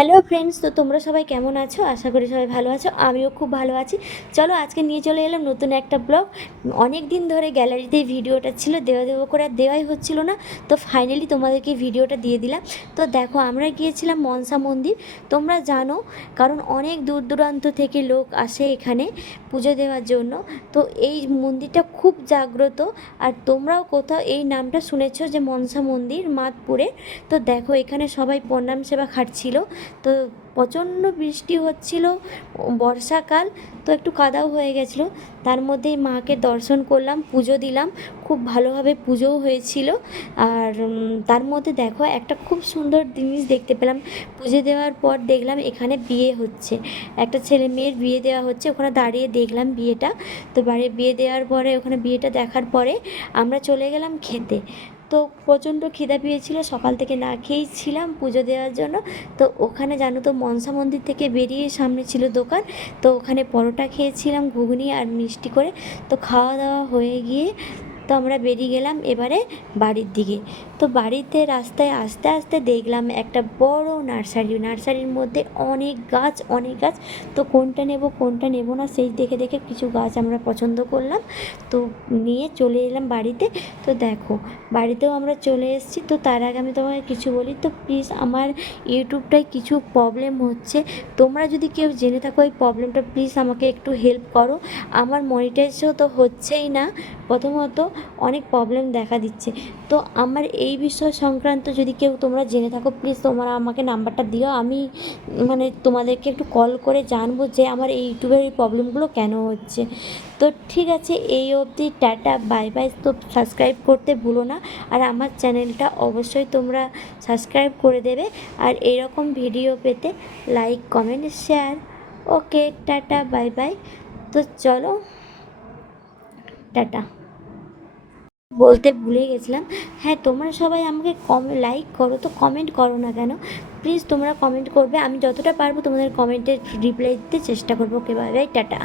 Hello friends, তো তোমরা সবাই কেমন আছো? আশা করি সবাই ভালো আছো। আমিও খুব ভালো আছি। চলো আজকে নিয়ে চলে এলাম নতুন একটা ব্লগ। অনেক দিন ধরে গ্যালারিতে ভিডিওটা ছিল, দেওয়া করে আর দেওয়াই হচ্ছিল না। তো ফাইনালি তোমাদেরকে ভিডিওটা দিয়ে দিলাম। তো দেখো, আমরা গিয়েছিলাম মনসা মন্দির। তোমরা জানো, কারণ অনেক দূর দূরান্ত থেকে লোক আসে এখানে পুজো দেওয়ার জন্য। তো এই মন্দিরটা খুব জাগ্রত। আর তোমরাও কোথাও এই নামটা শুনেছো যে মনসা মন্দির মাদপুরে। তো দেখো, এখানে সবাই প্রণাম সেবা খাটছিল। তো প্রচণ্ড বৃষ্টি হচ্ছিল, বর্ষাকাল, তো একটু কাদাও হয়ে গেছিলো। তার মধ্যেই মাকে দর্শন করলাম, পুজো দিলাম। খুব ভালোভাবে পুজোও হয়েছিল। আর তার মধ্যে দেখো, একটা খুব সুন্দর জিনিস দেখতে পেলাম। পুজো দেওয়ার পর দেখলাম এখানে বিয়ে হচ্ছে, একটা ছেলে মেয়ের বিয়ে দেওয়া হচ্ছে। ওখানে দাঁড়িয়ে দেখলাম বিয়েটা। তো বিয়ে দেওয়ার পরে, ওখানে বিয়েটা দেখার পরে আমরা চলে গেলাম খেতে। তো প্রচণ্ড খিদা পেয়েছিল, সকাল থেকে না খেয়েই ছিলাম পুজো দেওয়ার জন্য। তো ওখানে জানো তো, মনসা মন্দির থেকে বেরিয়ে সামনে ছিল দোকান। তো ওখানে পরোটা খেয়েছিলাম, ঘুগনি আর মিষ্টি করে। তো খাওয়া দাওয়া হয়ে গিয়ে তো আমরা বেরিয়ে গেলাম এবারে বাড়ির দিকে। তো বাড়িতে রাস্তায় আস্তে আস্তে দেখলাম একটা বড় নার্সারির মধ্যে অনেক গাছ, অনেক গাছ। তো কোনটা নেব কোনটা নেব না সেই দেখে দেখে কিছু গাছ আমরা পছন্দ করলাম। তো নিয়ে চলে এলাম বাড়িতে। তো দেখো, বাড়িতেও আমরা চলে এসেছি। তো তার আগে আমি তোমাকে কিছু বলি, তো প্লিজ, আমার ইউটিউবটায় কিছু প্রবলেম হচ্ছে। তোমরা যদি কেউ জেনে থাকো এই প্রবলেমটা, প্লিজ আমাকে একটু হেল্প করো। আমার মনিটাইজও তো হচ্ছেই না, প্রথমত অনেক প্রবলেম দেখা দিচ্ছে। তো আমার এই বিষয় সংক্রান্ত যদি কেউ তোমরা জেনে থাকো, প্লিজ তোমরা আমাকে নাম্বারটা দিও। আমি তোমাদেরকে একটু কল করে জানবো যে আমার এই ইউটিউবের এই প্রবলেমগুলো কেন হচ্ছে। তো ঠিক আছে, এই অবধি, টাটা, বাই বাই। তো সাবস্ক্রাইব করতে ভুলো না। আর আমার চ্যানেলটা অবশ্যই তোমরা সাবস্ক্রাইব করে দেবে। আর এরকম ভিডিও পেতে লাইক, কমেন্ট, শেয়ার। ওকে, টাটা, বাই বাই। তো চলো, টাটা। বলতে ভুলে গেছিলাম, হ্যাঁ, তোমরা সবাই আমাকে লাইক করো, তো কমেন্ট করো না কেন? প্লিজ তোমরা কমেন্ট করবে, আমি যতটা পারবো তোমাদের কমেন্টের রিপ্লাই দিতে চেষ্টা করবো। ওকে, বাই বাই, টাটা।